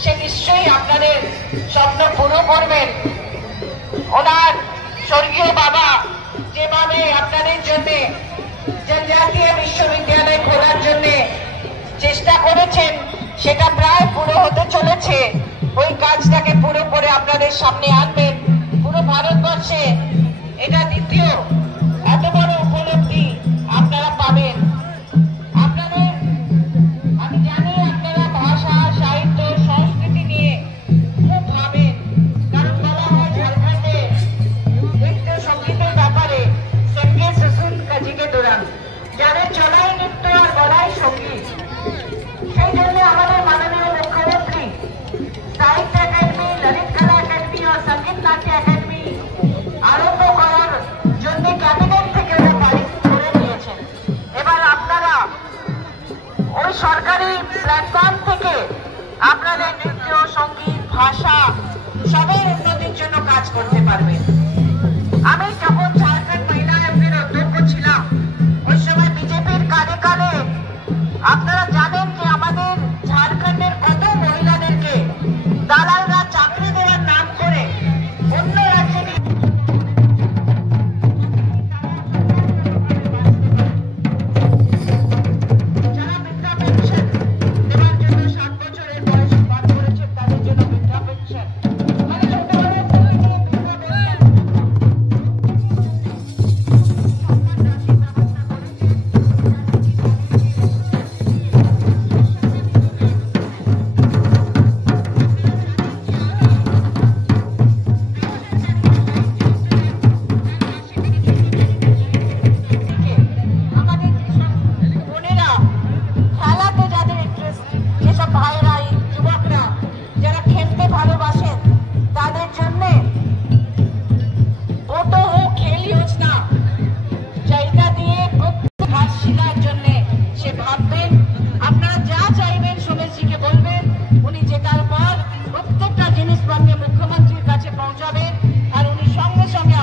সে নিশ্চয়ই আপনাদের স্বপ্ন পুরো করবেন। ওনার স্বর্গীয় বাবা যেভাবে আপনাদের জন্য জনজাতীয় বিশ্ববিদ্যালয় খোলার জন্য চেষ্টা করেছেন, সেটা প্রায় পুরো হতে চলেছে। ওই কাজটাকে পুরো করে আপনাদের সামনে আনবেন। পুরো ভারতবর্ষে এটা দ্বিতীয় এত বড় উপলব্ধি আপনারা পাবেন। আপনাদের আমি জানি আপনারা ভাষা, সাহিত্য, সংস্কৃতি নিয়ে খুব ভাবেন, কারণ বলা হয় ঝাড়খণ্ডে নৃত্য সঙ্গীতের ব্যাপারে সঙ্গে সুসুন কাজিকে দৌড়ান, যাদের চলাই নৃত্য আর বলাই সঙ্গীত। সেই জন্য আমাদের মাননীয় মুখ্যমন্ত্রী সাহিত্য একাডেমি, ললিত কলা একাডেমি ও সঙ্গীত নাট্য একাডেমি আরম্ভ করার জন্য ক্যাবিনেট থেকে ওরা তারিখ করে নিয়েছেন। এবার আপনারা ওই সরকারি প্ল্যাটফর্ম থেকে আপনাদের নৃত্য, সঙ্গীত, ভাষা সবের উন্নতির জন্য কাজ করতে পারবেন। আমি যখন ঝাড়খণ্ড মহিলা আয়োগের অধ্যক্ষ ছিলাম, ওই সময় বিজেপির কালে কালে আপনারা জানেন যে আমাদের ঝাড়খণ্ডের কত মহিলাদেরকে দালালরা চাকরি দেওয়ার নাম করে অন্য রাজ্যে যারা বৃদ্ধা পেনশন দেওয়ার জন্য 60 বছরের বয়স পার করেছেন, তাদের জন্য বৃদ্ধা পেনশন মানে ছোটবেলায় থেকে নিয়ে বৃদ্ধা পেনশন ভাইরা, যুবকরা যারা খেলতে ভালোবাসেন, তাদের জন্য ওটো ও খেল যোজনা জায়গা দিয়ে ঘাস শেখার জন্য সে ভাববেন। আপনারা যা চাইবেন সোমেশজিকে বলবেন, উনি জেতার পর প্রত্যেকটা জিনিস মাননীয় মুখ্যমন্ত্রীর কাছে পৌঁছাবেন, আর উনি সঙ্গে সঙ্গে